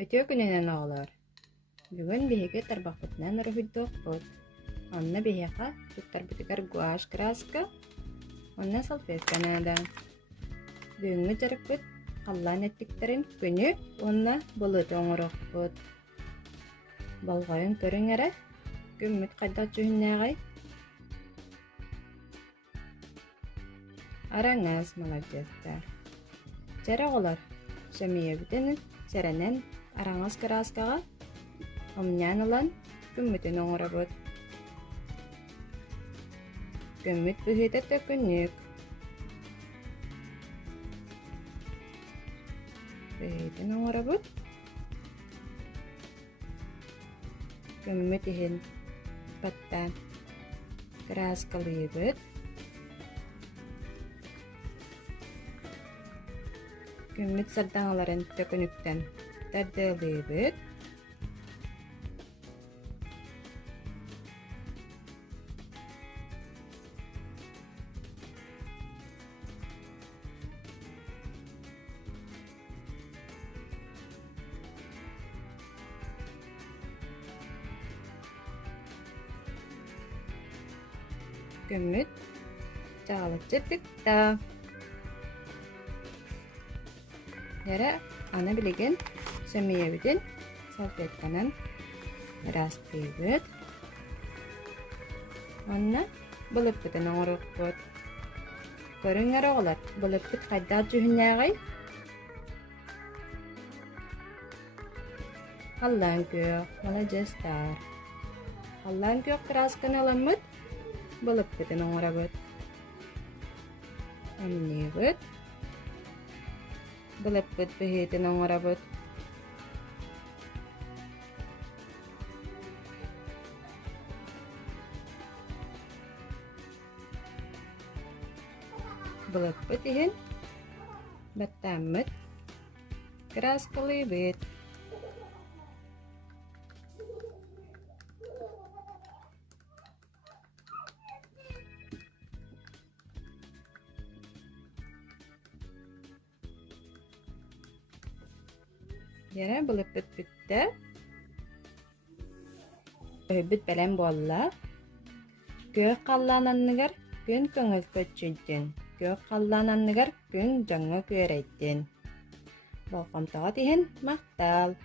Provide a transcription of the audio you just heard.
Өтө күненен оғылар. Бүгін бейге тарбақпытынан ұрыхыддық бұд. Онна бейеға тұттар бұтығар гуаш краска, онна салфетканы да. Бүгінгі жарық бұд, қаллан әттіктерін күні, онна бұлыты оңырық бұд. Балғайын көрің әрі, күмміт қайдақ жүхіннәғай. Араңыз, молодецтар. Жарық олар, сөмейе бүтінің, сәрәнен араңыз краскаға, омнян олан күммітін оңыры бұд. Күмміт бүхеті төкінік. Бүхетін оңыры бұд. Күмміт ехін баттан краскалы бұд. Күмміт сардаңаларын төкініктен тәрділі бұд. Күмміт жағалық жеттікті. Дәрі аны білеген сөмейе бүтін салфетканын растый бұд. Онна бұлып бүтін оңырық бұд. Көріңер оғылар, бұлып бүт қайдақ жүхіннәғай. Қаллан көк, молодецтар. Қаллан көк красканы аламыд, бұлып бүтін оңыра бұд. Әміне бұд. Бұлып бұд бүхетін оңыра бұд. Бұлып бұд ехін бәттән мұд краскалы бұд. Yere bulup bütte. Öbüt belen bolla. Gök kallananıgar gün köngül köçüldün. Gök kallananıgar gün жаңы көрейттін. Балқамтаға дейін мақтал.